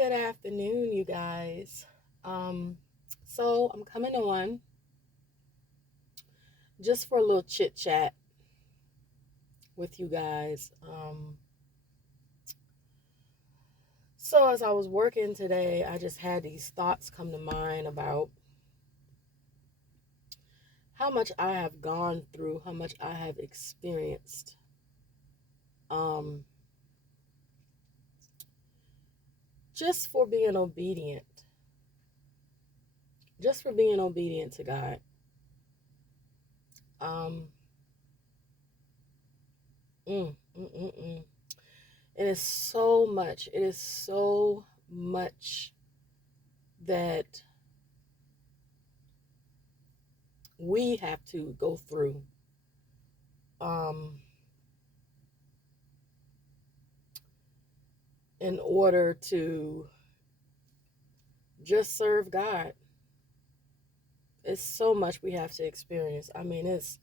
Good afternoon, you guys. Um, so I'm coming on just for a little chit chat with you guys. So as I was working today, I just had these thoughts come to mind about how much I have gone through, how much I have experienced, um, just for being obedient, just for being obedient to God. Um, mm, mm, mm, mm. It is so much. It is so much that we have to go through um, in order to just serve God. It's so much we have to experience. I mean, it's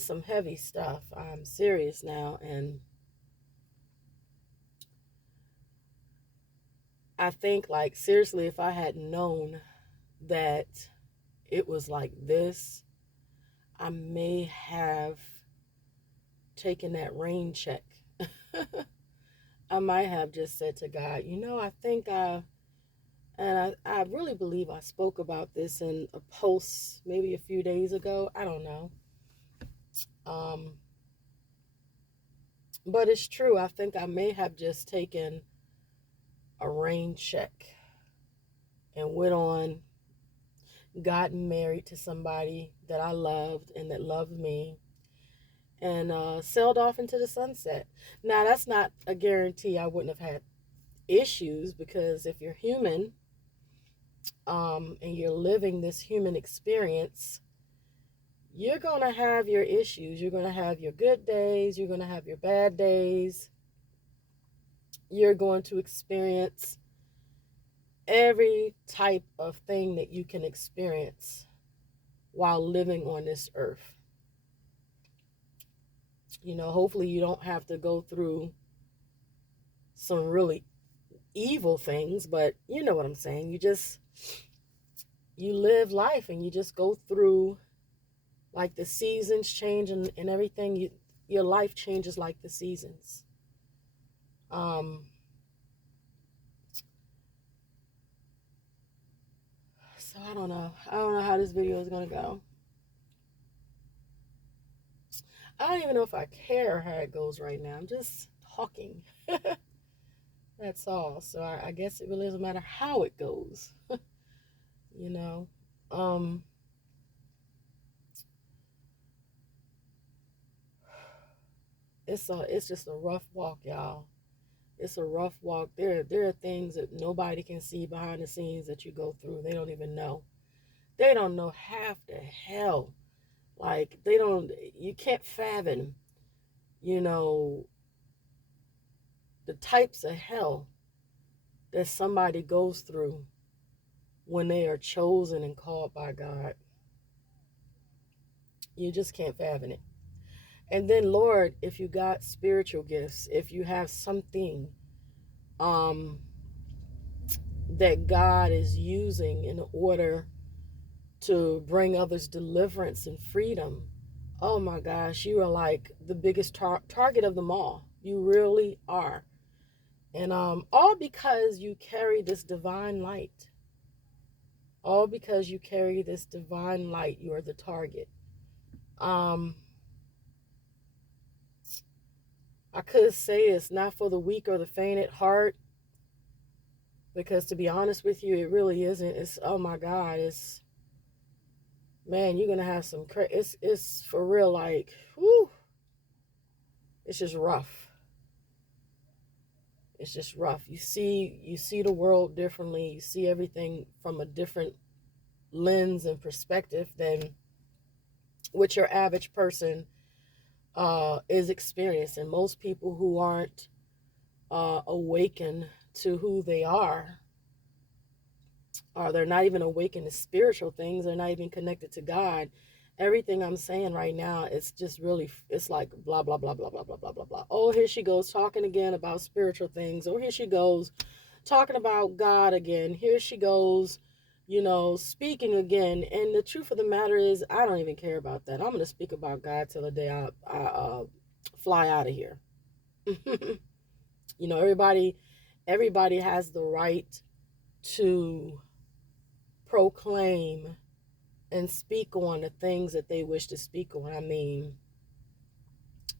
some heavy stuff. I'm serious now, and I think like seriously, if I had known that it was like this, I may have taken that rain check. I might have just said to God, I think I really believe I spoke about this in a post maybe a few days ago. I don't know. Um, but it's true. I think I may have just taken a rain check and went on, gotten married to somebody that I loved and that loved me, and sailed off into the sunset. Now, that's not a guarantee I wouldn't have had issues, because if you're human, and you're living this human experience, you're going to have your issues. You're going to have your good days. You're going to have your bad days. You're going to experience every type of thing that you can experience while living on this earth. Hopefully you don't have to go through some really evil things, but you know what I'm saying. You live life and you just go through, like the seasons change and everything. Your life changes like the seasons. Um, so I don't know. I don't know how this video is gonna go. I don't even know if I care how it goes right now. I'm just talking. That's all. So I guess it really doesn't matter how it goes. you know. Um, it's just a rough walk, y'all. It's a rough walk. There are things that nobody can see behind the scenes that you go through. They don't even know. They don't know half the hell. Like they don't. You can't fathom. You know the types of hell that somebody goes through when they are chosen and called by God. You just can't fathom it. And then, Lord, if you got spiritual gifts, if you have something um, that God is using in order to bring others deliverance and freedom, oh my gosh, you are like the biggest target of them all. You really are. And all because you carry this divine light. All because you carry this divine light, you are the target. Um, I could say it's not for the weak or the faint at heart, because to be honest with you, it really isn't. It's, oh my God, it's, man, you're gonna have some. It's for real. Like, whoo, it's just rough. It's just rough. You see the world differently. You see everything from a different lens and perspective than what your average person is experiencing. Most people who aren't awakened to who they are, or they're not even awakened to spiritual things, they're not even connected to God. Everything I'm saying right now, it's just really, it's like blah, blah, blah, blah, blah, blah, blah, blah, blah. Oh, here she goes talking again about spiritual things. Oh, here she goes talking about God again. Here she goes, speaking again. And the truth of the matter is, I don't even care about that. I'm going to speak about God till the day I fly out of here. Everybody has the right to proclaim and speak on the things that they wish to speak on. I mean,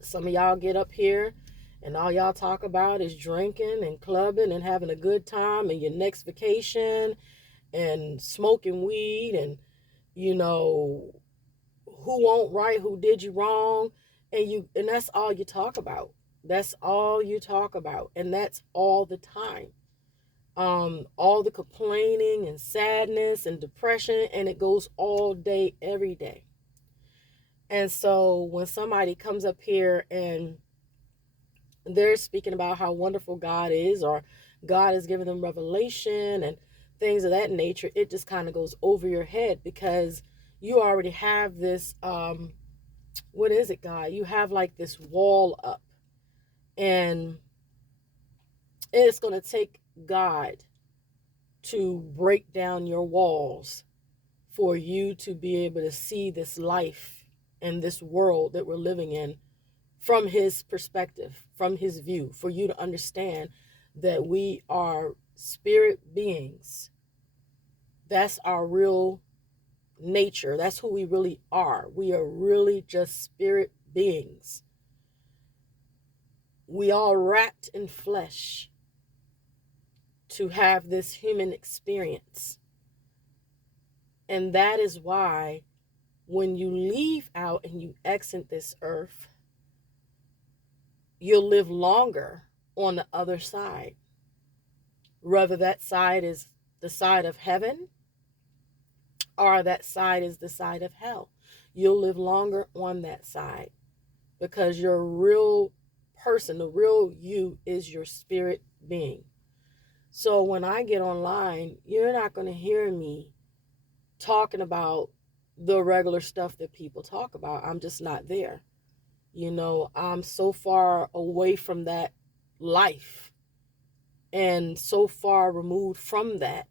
some of y'all get up here and all y'all talk about is drinking and clubbing and having a good time and your next vacation and smoking weed and, who won't right, who did you wrong. And that's all you talk about. That's all you talk about. And that's all the time. All the complaining and sadness and depression, and it goes all day, every day. And so when somebody comes up here and they're speaking about how wonderful God is, or God has given them revelation and things of that nature, it just kind of goes over your head because you already have this, what is it, God? You have like this wall up, and it's going to take God to break down your walls for you to be able to see this life and this world that we're living in from his perspective, from his view, for you to understand that we are spirit beings. That's our real nature. That's who we really are. We are really just spirit beings. We all wrapped in flesh to have this human experience. And that is why when you leave out and you exit this earth, you'll live longer on the other side. Whether that side is the side of heaven or that side is the side of hell, you'll live longer on that side because your real person, the real you, is your spirit being. So when I get online, you're not going to hear me talking about the regular stuff that people talk about. I'm just not there. I'm so far away from that life and so far removed from that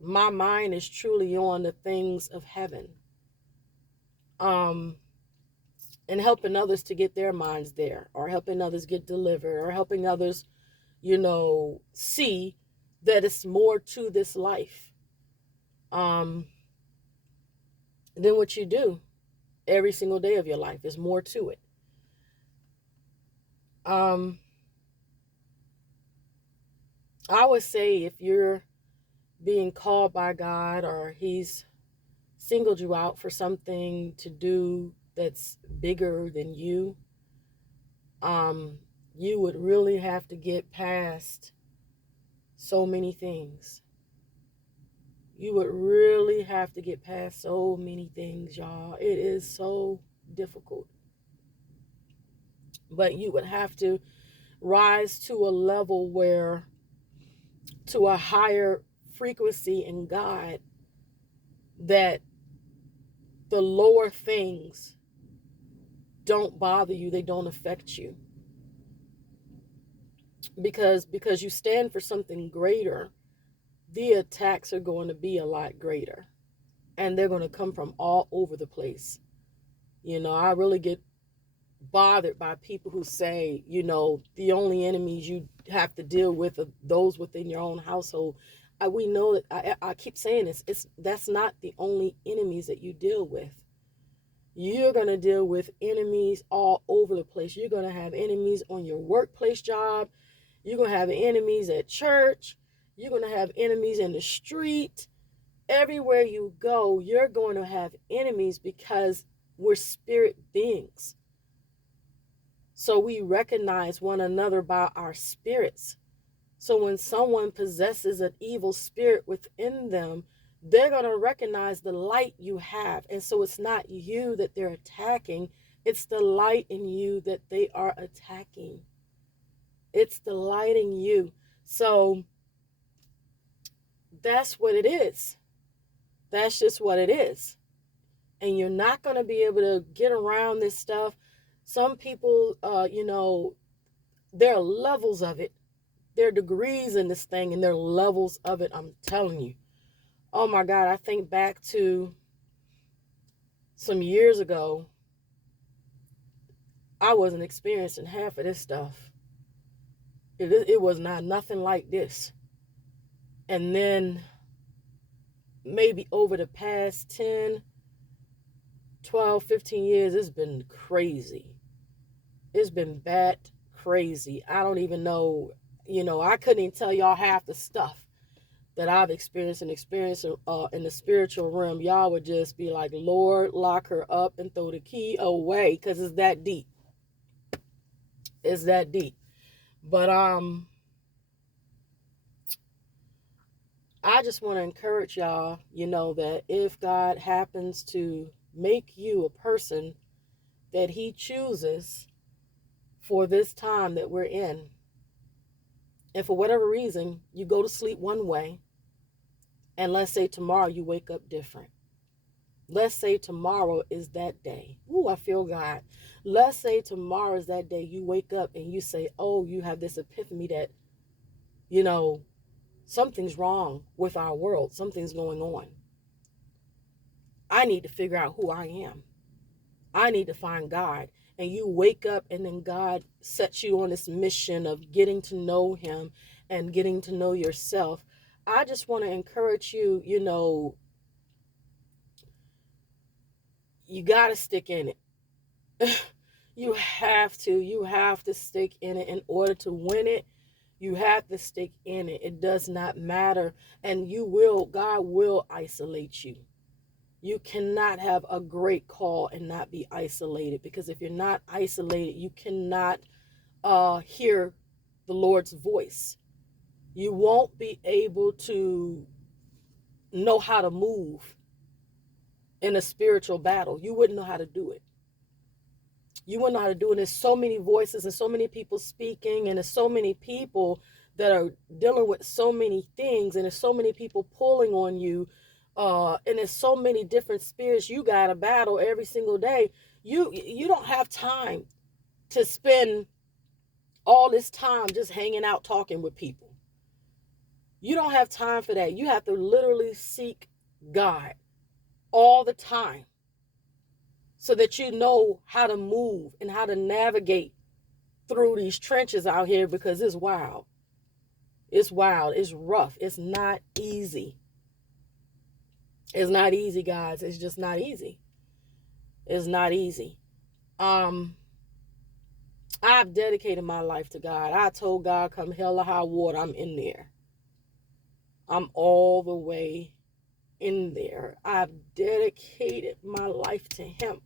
my mind is truly on the things of heaven. And helping others to get their minds there, or helping others get delivered, or helping others, see that it's more to this life than what you do every single day of your life. There's more to it. I would say if you're being called by God, or he's singled you out for something to do that's bigger than you, you would really have to get past so many things. You would really have to get past so many things, y'all. It is so difficult. But you would have to rise to a level where, to a higher frequency in God, that the lower things don't bother you, they don't affect you. Because you stand for something greater, the attacks are going to be a lot greater. And they're going to come from all over the place. I really get bothered by people who say, the only enemies you have to deal with are those within your own household. We know that I keep saying this. That's not the only enemies that you deal with. You're going to deal with enemies all over the place. You're going to have enemies on your workplace job. You're going to have enemies at church. You're going to have enemies in the street. Everywhere you go, you're going to have enemies because we're spirit beings. So we recognize one another by our spirits. So when someone possesses an evil spirit within them, they're going to recognize the light you have. And so it's not you that they're attacking. It's the light in you that they are attacking. It's the light in you. So that's what it is. That's just what it is. And you're not going to be able to get around this stuff. Some people, there are levels of it. There are degrees in this thing and there are levels of it, I'm telling you. Oh my God, I think back to some years ago, I wasn't experiencing half of this stuff. It was not nothing like this. And then maybe over the past 10, 12, 15 years, it's been crazy. It's been bat crazy. I don't even know, I couldn't even tell y'all half the stuff that I've experienced in the spiritual realm. Y'all would just be like, Lord, lock her up and throw the key away, because it's that deep. It's that deep. But I just want to encourage y'all, that if God happens to make you a person that he chooses for this time that we're in, and for whatever reason, you go to sleep one way, and let's say tomorrow you wake up different. Let's say tomorrow is that day. Ooh, I feel God. Let's say tomorrow is that day you wake up and you say, oh, you have this epiphany that, something's wrong with our world. Something's going on. I need to figure out who I am. I need to find God. And you wake up and then God sets you on this mission of getting to know him and getting to know yourself. I just want to encourage you, you got to stick in it. You have to stick in it in order to win it. You have to stick in it. It does not matter. And God will isolate you. You cannot have a great call and not be isolated, because if you're not isolated, you cannot hear the Lord's voice. You won't be able to know how to move in a spiritual battle. You wouldn't know how to do it. You wouldn't know how to do it. There's so many voices and so many people speaking, and there's so many people that are dealing with so many things, and there's so many people pulling on you, and there's so many different spirits you got to battle every single day. You don't have time to spend all this time just hanging out talking with people. You don't have time for that. You have to literally seek God all the time so that you know how to move and how to navigate through these trenches out here, because it's wild. It's wild. It's rough. It's not easy. It's not easy, guys. It's just not easy. It's not easy. I've dedicated my life to God. I told God, come hell or high water, I'm in there. I'm all the way in there. I've dedicated my life to him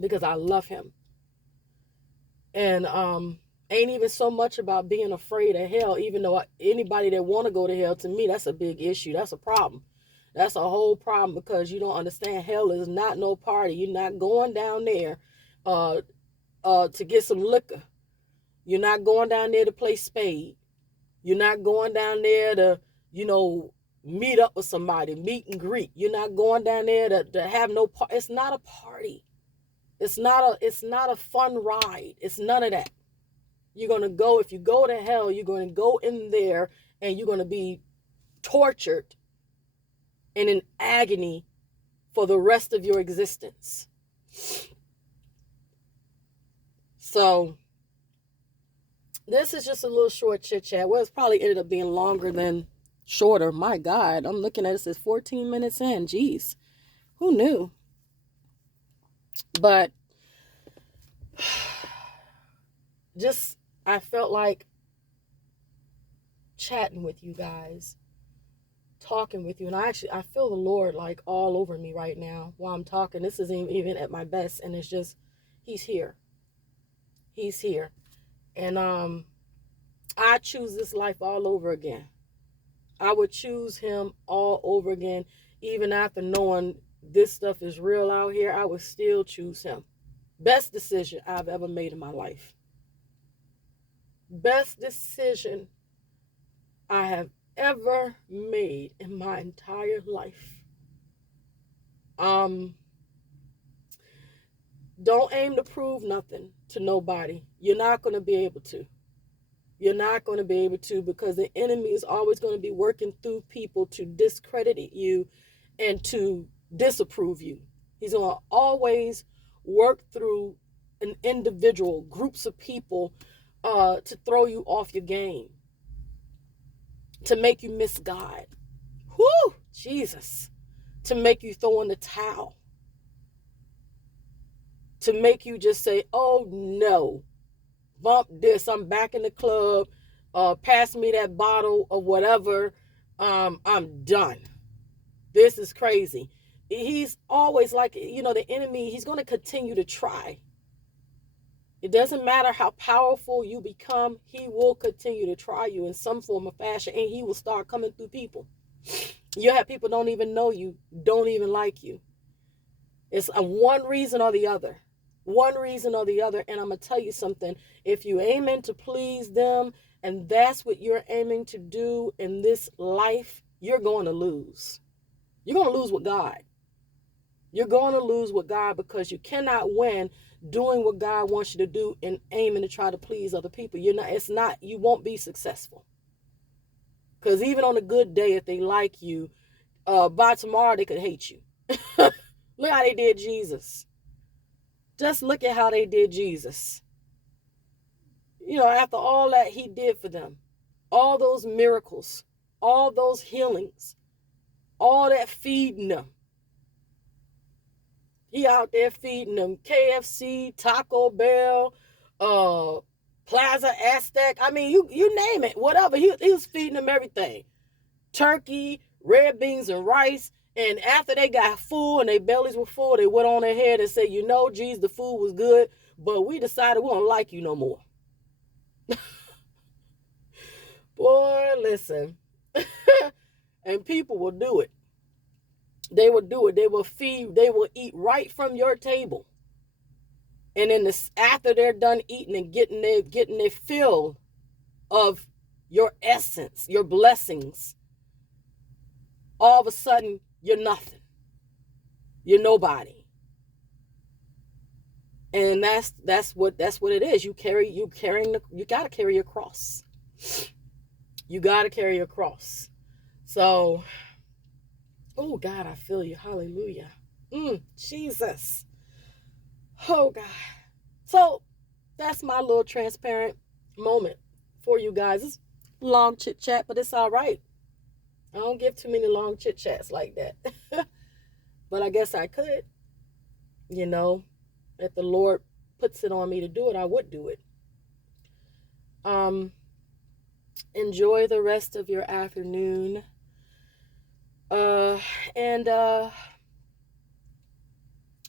because I love him. And ain't even so much about being afraid of hell, even though anybody that want to go to hell, to me, that's a big issue. That's a problem. That's a whole problem, because you don't understand, hell is not no party. You're not going down there to get some liquor. You're not going down there to play spade. You're not going down there to, meet up with somebody, meet and greet. You're not going down there to have no party. It's not a party. It's not a fun ride. It's none of that. You're going to go, if you go to hell, you're going to go in there and you're going to be tortured and in agony for the rest of your existence. So this is just a little short chit chat. Well, it's probably ended up being longer than shorter. My God, I'm looking at it, says 14 minutes in. Jeez, who knew? But just, I felt like chatting with you guys, talking with you. And I feel the Lord like all over me right now while I'm talking. This isn't even at my best. And it's just, he's here. He's here. And I choose this life all over again. I would choose him all over again. Even after knowing this stuff is real out here, I would still choose him. Best decision I've ever made in my life. Best decision I have ever made in my entire life. Don't aim to prove nothing to nobody. You're not going to be able to. You're not going to be able to, because the enemy is always going to be working through people to discredit you and to disapprove you. He's going to always work through an individual, groups of people, to throw you off your game, to make you miss God. Whoo, Jesus. To make you throw in the towel. To make you just say, oh no, bump this, I'm back in the club, pass me that bottle of whatever, I'm done. This is crazy. He's always like, the enemy, he's going to continue to try. It doesn't matter how powerful you become, he will continue to try you in some form or fashion, and he will start coming through people. You have people don't even know you, don't even like you. It's one reason or the other. One reason or the other. And I'm going to tell you something. If you aiming to please them, and that's what you're aiming to do in this life, you're going to lose. You're going to lose with God. You're going to lose with God, because you cannot win doing what God wants you to do and aiming to try to please other people. You won't be successful. Because even on a good day, if they like you, by tomorrow they could hate you. Look how they did Jesus. Just look at how they did Jesus. After all that he did for them, all those miracles, all those healings, all that feeding them. He out there feeding them KFC, Taco Bell, Plaza Aztec. I mean, you name it, whatever. He was feeding them everything. Turkey, red beans and rice. And after they got full and their bellies were full, they went on ahead and said, geez, the food was good, but we decided we don't like you no more. Boy, listen. And people will do it. They will do it. They will feed. They will eat right from your table. And then after they're done eating and getting their fill of your essence, your blessings, all of a sudden you're nothing. You're nobody. And that's what it is. You got to carry your cross. You got to carry your cross. So, oh God, I feel you. Hallelujah. Jesus. Oh God. So that's my little transparent moment for you guys. It's long chit chat, but it's all right. I don't give too many long chit chats like that. But I guess I could. If the Lord puts it on me to do it, I would do it. Enjoy the rest of your afternoon. And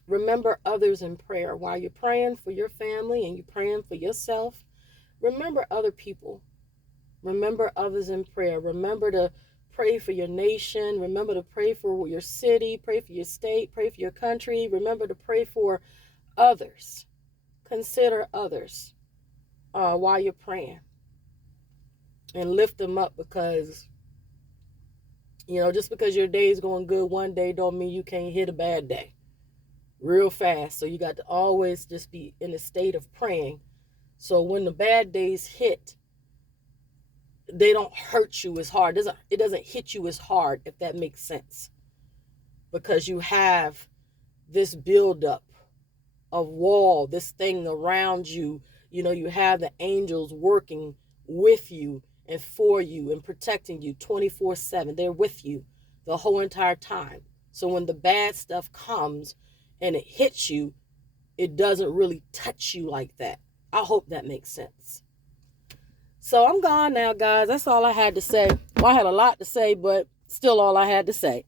remember others in prayer. While you're praying for your family and you're praying for yourself, remember other people. Remember others in prayer. Remember to pray for your nation. Remember to pray for your city. Pray for your state. Pray for your country. Remember to pray for others. Consider others while you're praying. And lift them up, because just because your day is going good one day don't mean you can't hit a bad day real fast. So you got to always just be in a state of praying. So when the bad days hit, they don't hurt you as hard. It doesn't hit you as hard, if that makes sense. Because you have this buildup of wall, this thing around you. You have the angels working with you and for you and protecting you 24/7. They're with you the whole entire time. So when the bad stuff comes and it hits you, it doesn't really touch you like that. I hope that makes sense. So I'm gone now, guys. That's all I had to say. Well, I had a lot to say, but still all I had to say.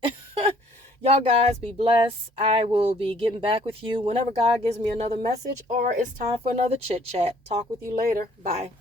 Y'all guys be blessed. I will be getting back with you whenever God gives me another message or it's time for another chit chat. Talk with you later. Bye.